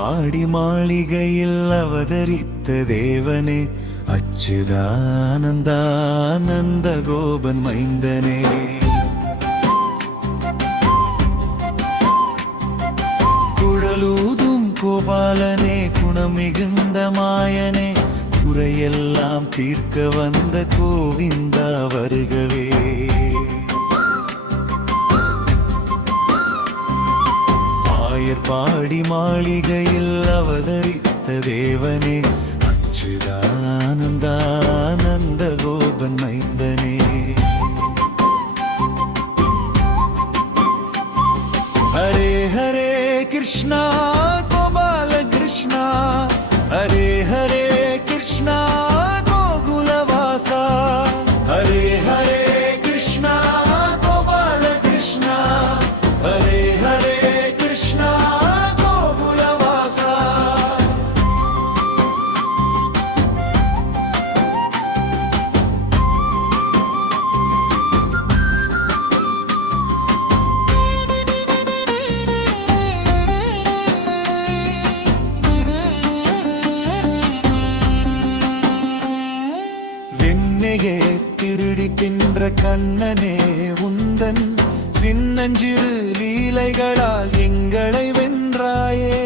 பாடி மாளிகையில் அவதரித்த தேவனே, அச்சுதானந்தானந்த கோபன் மைந்தனே. குழலூதும் கோபாலனே, குணமிகுந்த மாயனே, குறையெல்லாம் தீர்க்க வந்த கோவிந்தா வருகவே. பாடி மாளிகையில் அவதரித்த தேவனே, அச்சுதானந்தானந்த கோபன் மைந்தனே. ஹரே ஹரே கிருஷ்ணா கோபால கிருஷ்ணா, ஹரே ஹரே கிருஷ்ணா கோகுலவாசா, ஹரே ஹரே கிருஷ்ணா கோபால கிருஷ்ணா, ஹரே ஹரே கிருஷ்ணா கோகுலவாசா. வெண்ணையே திருடி தின்ற கண்ணனே, உந்தன் சின்னஞ்சிறு லீலைகளால் எங்களை வென்றாயே.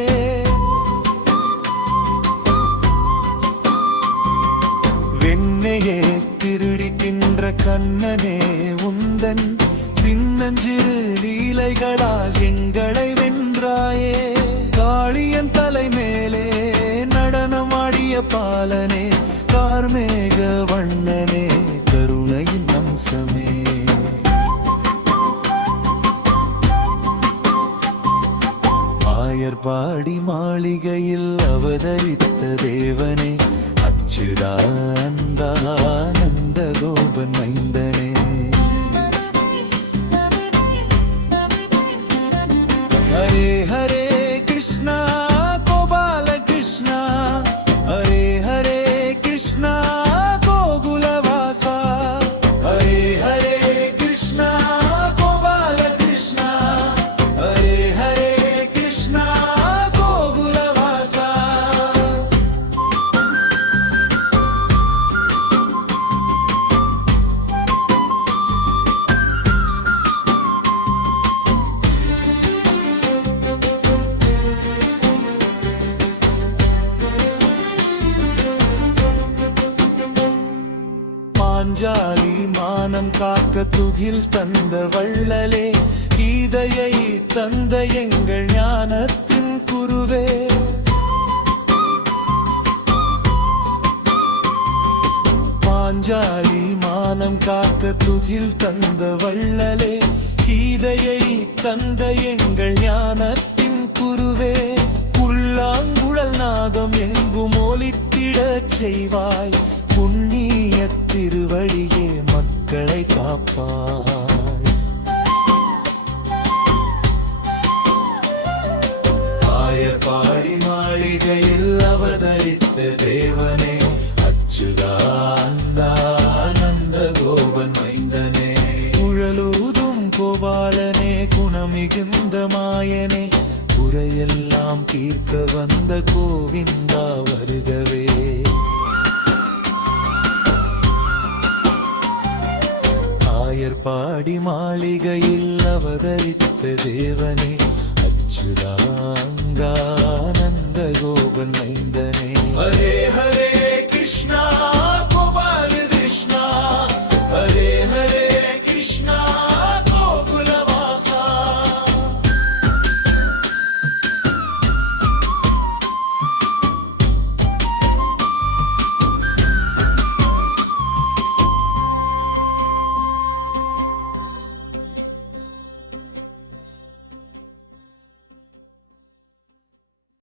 வெண்ணையே திருடி தின்ற கண்ணனே, உந்தன் சின்னஞ்சிறு லீலைகளால் எங்களை வென்றாயே. காளியன் தலை மேலே நடனமாடிய பாலனே, கார்மேக வண்ணனே, கருணையின் அம்சமே. பாடி மாளிகையில் அவதரித்த தேவனே, அச்சுதானந்தானந்த கோபன் மைந்தனே. ஹரே ஹரே கிருஷ்ணா கோபால கிருஷ்ணா, ஹரே ஹரே கிருஷ்ணா கோகுலவாசா, ஹரே ஹரே கிருஷ்ணா கோபால கிருஷ்ணா, ஹரே ஹரே கிருஷ்ணா கோகுலவாசா. பாஞ்சாலி மானம் காக்க துகில் தந்த வள்ளலே, கீதையை தந்த எங்கள் ஞானத்தின் குருவே. பாஞ்சாலி மானம் காக்க துகில் தந்த வள்ளலே, கீதையை தந்த எங்கள் ஞானத்தின் குருவே. புல்லாங்குழல் நாதம் எங்கும் ஒலித்திடச் செய்வாய், புண்ணிய திருவடியே மக்களை காப்பாய். பாடி மாளிகையில் அவதரித்த தேவனே, அச்சுதானந்த கோபன் மைந்தனே. குழலூதும் கோபாலனே, குணமிகுந்த மாயனே, குறையெல்லாம் தீர்க்க வந்த கோவிந்தா வருகவே. பாடி மாளிகையில் அவதரித்த தேவனே, அச்சுதானந்த கோபன் மைந்தனே. ஹரே ஹரே கிருஷ்ணா